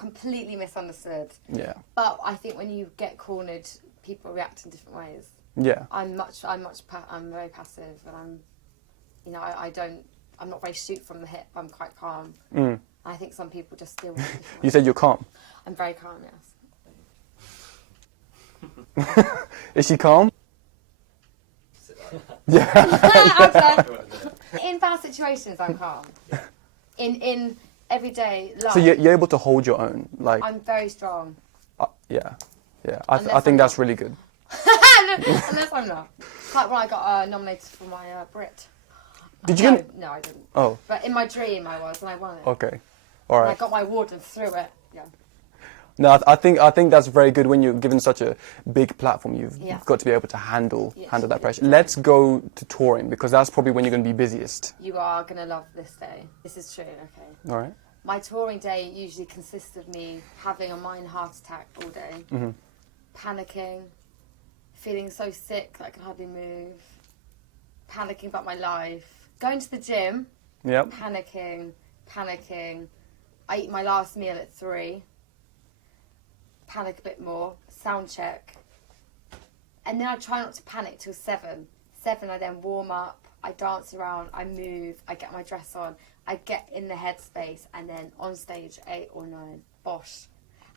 completely misunderstood. Yeah. But I think when you get cornered, people react in different ways. Yeah. I'm very passive, and I'm not very shoot from the hip. I'm quite calm. I think some people just deal with it. You said you're calm. I'm very calm, yes. Is she calm? Yeah. In bad situations, I'm calm. In everyday life. So you're able to hold your own, like. I'm very strong. Yeah. I think that's really good. Unless I'm not. Like when I got nominated for my Brit. Did you? No, I didn't. Oh. But in my dream, I was, and I won it. Okay. All right. And I got my award and threw it. Yeah. No, I think that's very good when you're given such a big platform. You've got to be able to handle that pressure. Let's go to touring, because that's probably when you're going to be busiest. You are going to love this day. This is true. Okay. All right. My touring day usually consists of me having a minor heart attack all day, panicking, feeling so sick that I can hardly move, panicking about my life, going to the gym, panicking. I eat my last meal at 3, panic a bit more, sound check, and then I try not to panic till 7. 7, I then warm up, I dance around, I move, I get my dress on, I get in the headspace, and then on stage 8 or 9, bosh,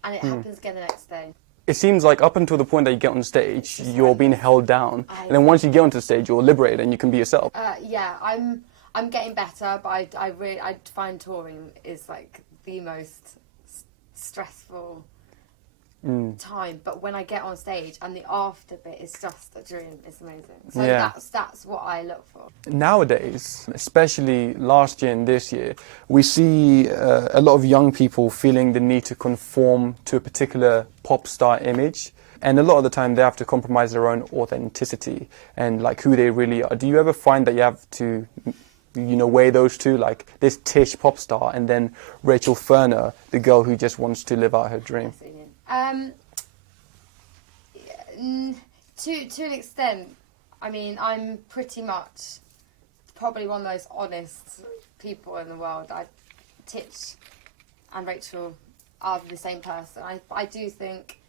and it happens again the next day. It seems like up until the point that you get on stage, you're being held down, and then once you get onto stage, you're liberated and you can be yourself. Yeah, I'm getting better, but I find touring is like the most stressful time. But when I get on stage and the after bit is just a dream, it's amazing. So that's what I look for. Nowadays, especially last year and this year, we see a lot of young people feeling the need to conform to a particular pop star image. And a lot of the time they have to compromise their own authenticity and like who they really are. Do you ever find that you have to, weigh those two, like this Tich pop star and then Rachel Ferner, the girl who just wants to live out her dream? To an extent, I mean, I'm pretty much probably one of the most honest people in the world. Tich and Rachel are the same person. I do think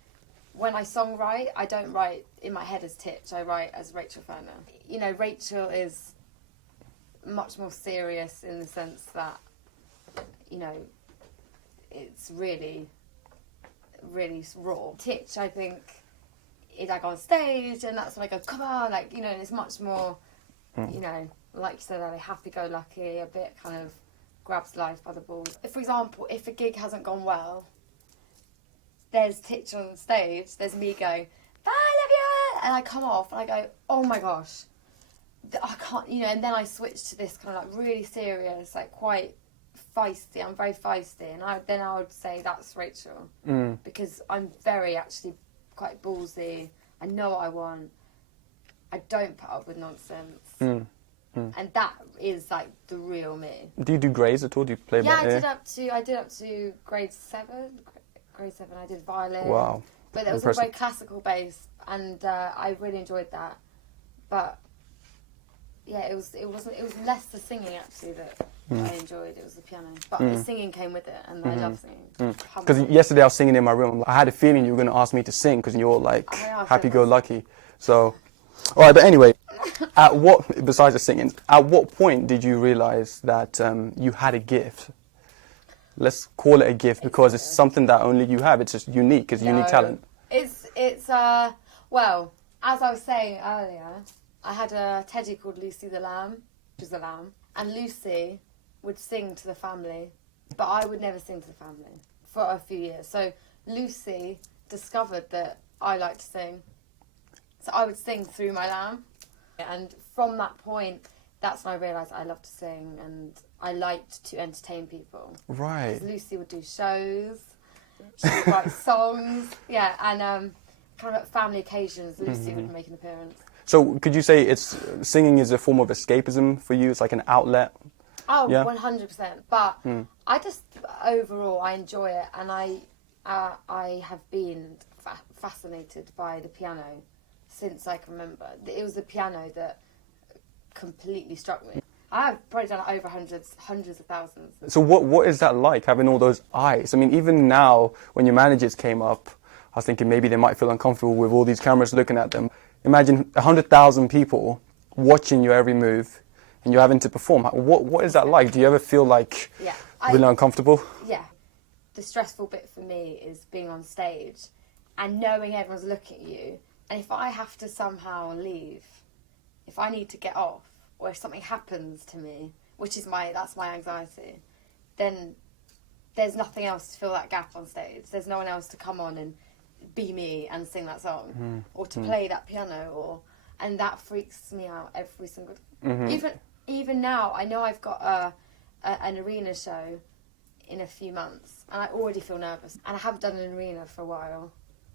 when I songwrite, I don't write in my head as Tich, I write as Rachel Ferner. Rachel is much more serious in the sense that, it's really, really raw. Tich, I think, is like on stage, and that's when I go, come on, and it's much more, like you said earlier, happy-go-lucky, a bit kind of grabs life by the balls. For example, if a gig hasn't gone well, there's Tich on stage, there's me going, bye, love you, and I come off and I go, oh my gosh, I can't, and then I switch to this kind of like really serious, like quite feisty. I'm very feisty, and I would say that's Rachel, because I'm very actually quite ballsy. I know what I want. I don't put up with nonsense, and that is like the real me. Do you do grades at all? Do you play? Yeah, I did up to grade 7. Grade 7, I did violin. Wow. But it was all very classical based, and I really enjoyed that. But yeah, it was less the singing actually that I enjoyed. It was the piano, but the singing came with it, and I love singing. Because yesterday I was singing in my room. I had a feeling you were going to ask me to sing because you're like happy-go-lucky. So, all right. But anyway, besides the singing, at what point did you realize that you had a gift? Let's call it a gift because it's something that only you have. It's just unique. It's a unique talent. It's well, as I was saying earlier, I had a teddy called Lucy the Lamb, which was a lamb, and Lucy would sing to the family, but I would never sing to the family for a few years. So Lucy discovered that I liked to sing, so I would sing through my lamb, and from that point, that's when I realised I loved to sing and I liked to entertain people. Right. Lucy would do shows, she would write songs, and kind of at family occasions, Lucy would make an appearance. So could you say singing is a form of escapism for you? It's like an outlet? Oh, yeah? 100%. But I just, overall, I enjoy it, and I have been fascinated by the piano since I can remember. It was the piano that completely struck me. I've probably done it over hundreds of thousands. So what is that like, having all those eyes? I mean, even now, when your managers came up, I was thinking maybe they might feel uncomfortable with all these cameras looking at them. Imagine 100,000 people watching your every move, and you're having to perform. What is that like? Do you ever feel like really uncomfortable? Yeah. The stressful bit for me is being on stage and knowing everyone's looking at you. And if I have to somehow leave, if I need to get off, or if something happens to me, which is that's my anxiety, then there's nothing else to fill that gap on stage. There's no one else to come on and be me and sing that song, or to play that piano, and that freaks me out every single time. Even now, I know I've got an arena show in a few months, and I already feel nervous, and I haven't done an arena for a while,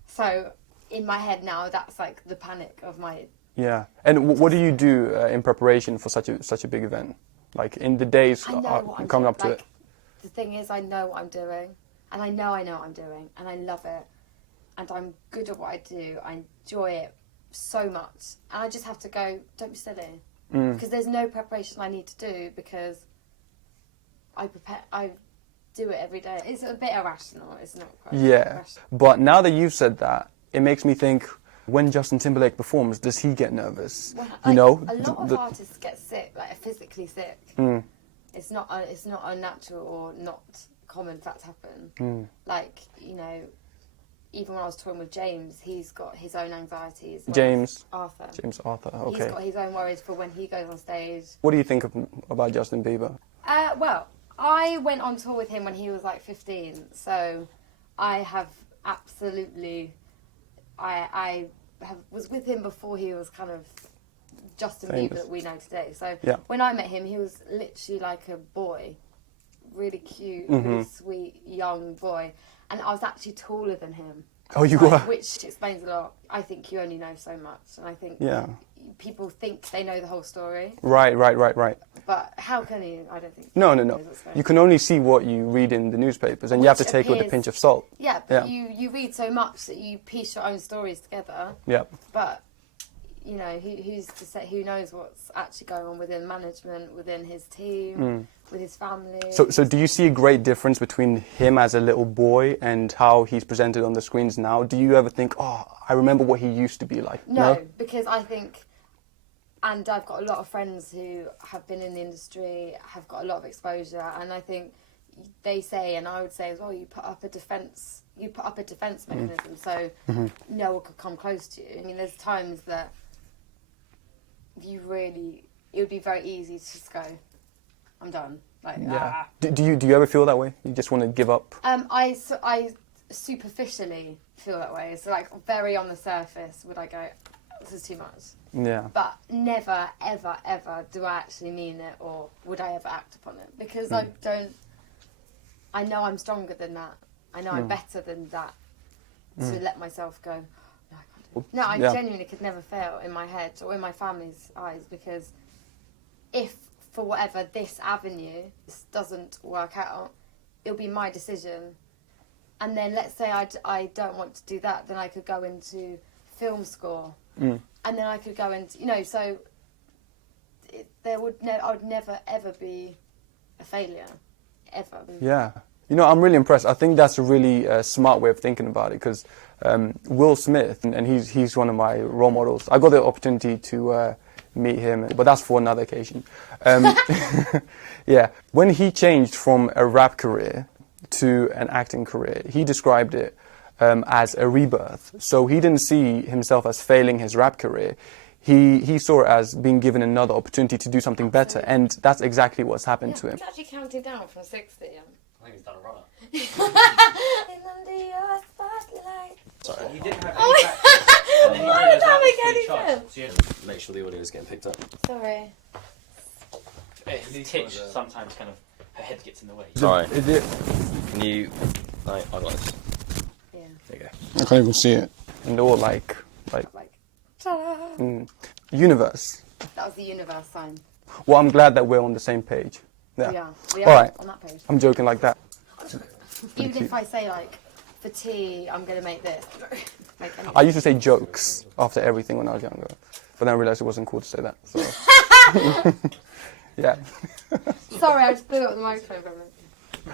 so in my head now, that's like the panic of my. Yeah, and what do you do in preparation for such a big event? Like in the days coming up to it. The thing is, I know what I'm doing, and I know what I'm doing, and I love it, and I'm good at what I do. I enjoy it so much, and I just have to go. Don't be silly, because there's no preparation I need to do because I do it every day. It's a bit irrational. It's not quite irrational. But now that you've said that, it makes me think. When Justin Timberlake performs, does he get nervous? Well, you know, a lot of artists get sick, like physically sick. It's not unnatural or not common for that to happen. Like, you know, even when I was touring with James, he's got his own anxieties. James Arthur. Okay. He's got his own worries for when he goes on stage. What do you think about Justin Bieber? Well, I went on tour with him when he was like 15, so I have absolutely. I was with him before he was kind of Justin Bieber that we know today. So when I met him, he was literally like a boy, really cute, really sweet, young boy. And I was actually taller than him. Oh, you were? Which explains a lot. I think you only know so much. And I think people think they know the whole story. Right. But how can you? I don't think. No. You can only see what you read in the newspapers, and you have to take it with a pinch of salt. Yeah, but you read so much that you piece your own stories together. Yeah. But, you know, who's to say? Who knows what's actually going on within management, within his team, with his family? So do you see a great difference between him as a little boy and how he's presented on the screens now? Do you ever think, oh, I remember what he used to be like? No, because I think. And I've got a lot of friends who have been in the industry, have got a lot of exposure, and I think they say, and I would say as well, you put up a defence mechanism, so no one could come close to you. I mean, there's times that it would be very easy to just go, I'm done. Like, Do you ever feel that way? You just want to give up? I superficially feel that way. So like very on the surface, would I go, this is too much? Yeah. But never, ever, ever do I actually mean it, or would I ever act upon it? Because I know I'm stronger than that. I know I'm better than that. To let myself go, no, I can't do it. No, I genuinely could never fail in my head or in my family's eyes, because if, for whatever, this avenue doesn't work out, it'll be my decision. And then let's say I don't want to do that, then I could go into film score. And then I could go into, you know, so I would never, ever be a failure. Ever. Yeah. You know, I'm really impressed. I think that's a really smart way of thinking about it, because Will Smith, and he's one of my role models. I got the opportunity to meet him, but that's for another occasion. Yeah. When he changed from a rap career to an acting career, he described it as a rebirth. So he didn't see himself as failing his rap career. He saw it as being given another opportunity to do something better, and that's exactly what's happened to him. He's actually counting down from 60. I think he's done a runner. Under your spotlight. Sorry. You didn't have Oh, why did that make any sense? So you had to make sure the audio is getting picked up. Sorry. Tich sometimes kind of, her head gets in the way. Sorry. Is it? Can you... I got this. Yeah. There you go. I can't even see it. And all like Ta-da. universe. That was the universe sign. Well, I'm glad that we're on the same page. Yeah. We All are right. on that page. I'm joking like that. Even if I say, like, for tea, I'm going to make this. I used to say jokes after everything when I was younger, but then I realised it wasn't cool to say that. So. Yeah. Sorry, I just blew up the microphone. Probably.